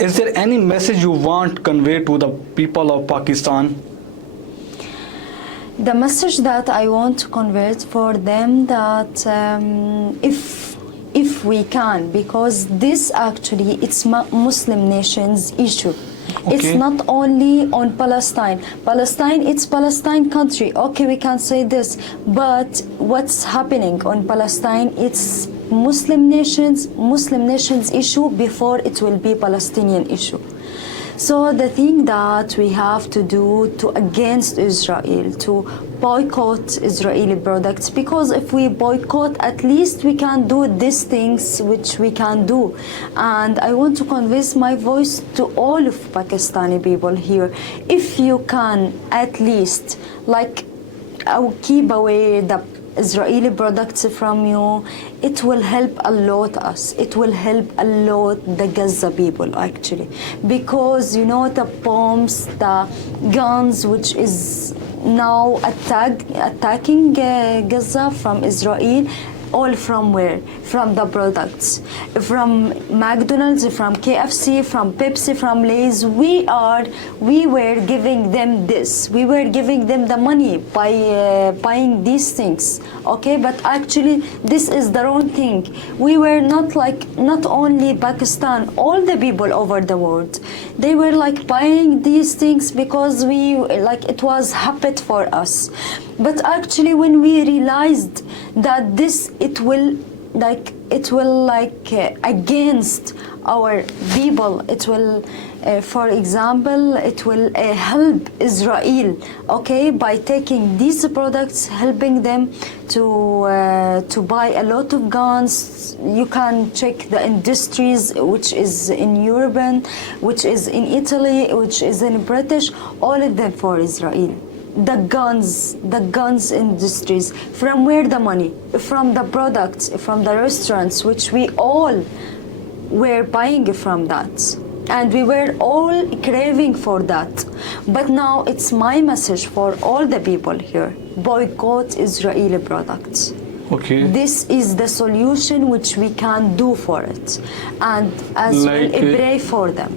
Is there any message you want to convey to the people of Pakistan? The message that I want to convey for them that if we can, because this actually it's Muslim nations issue. Okay. It's not only on Palestine. Palestine, it's Palestine country. Okay, we can say this, but what's happening on Palestine? It's Muslim nations issue before it will be Palestinian issue. So the thing that we have to do to against Israel, to boycott Israeli products, because if we boycott, at least we can do these things which we can do. And I want to convey my voice to all of Pakistani people here. If you can at least, like, keep away the Israeli products from you, it will help a lot us. It will help a lot the Gaza people actually, because you know the bombs, the guns which is now attacking Gaza from Israel, all from where? From the products, from McDonald's, from KFC, from Pepsi, from Lay's. We were giving them this. We were giving them the money by buying these things. Okay, but actually this is the wrong thing. We were not only Pakistan, all the people over the world, they were like buying these things because it was habit for us. But actually when we realized that this it will against our people, it will for example, it will help Israel, okay, by taking these products, helping them to buy a lot of guns. You can check the industries which is in Europe, which is in Italy, which is in British, all of them for Israel. The guns industries, from where the money? From the products, from the restaurants, which we all were buying from that. And we were all craving for that. But now it's my message for all the people here. Boycott Israeli products. Okay. This is the solution which we can do for it. And as well, pray for them.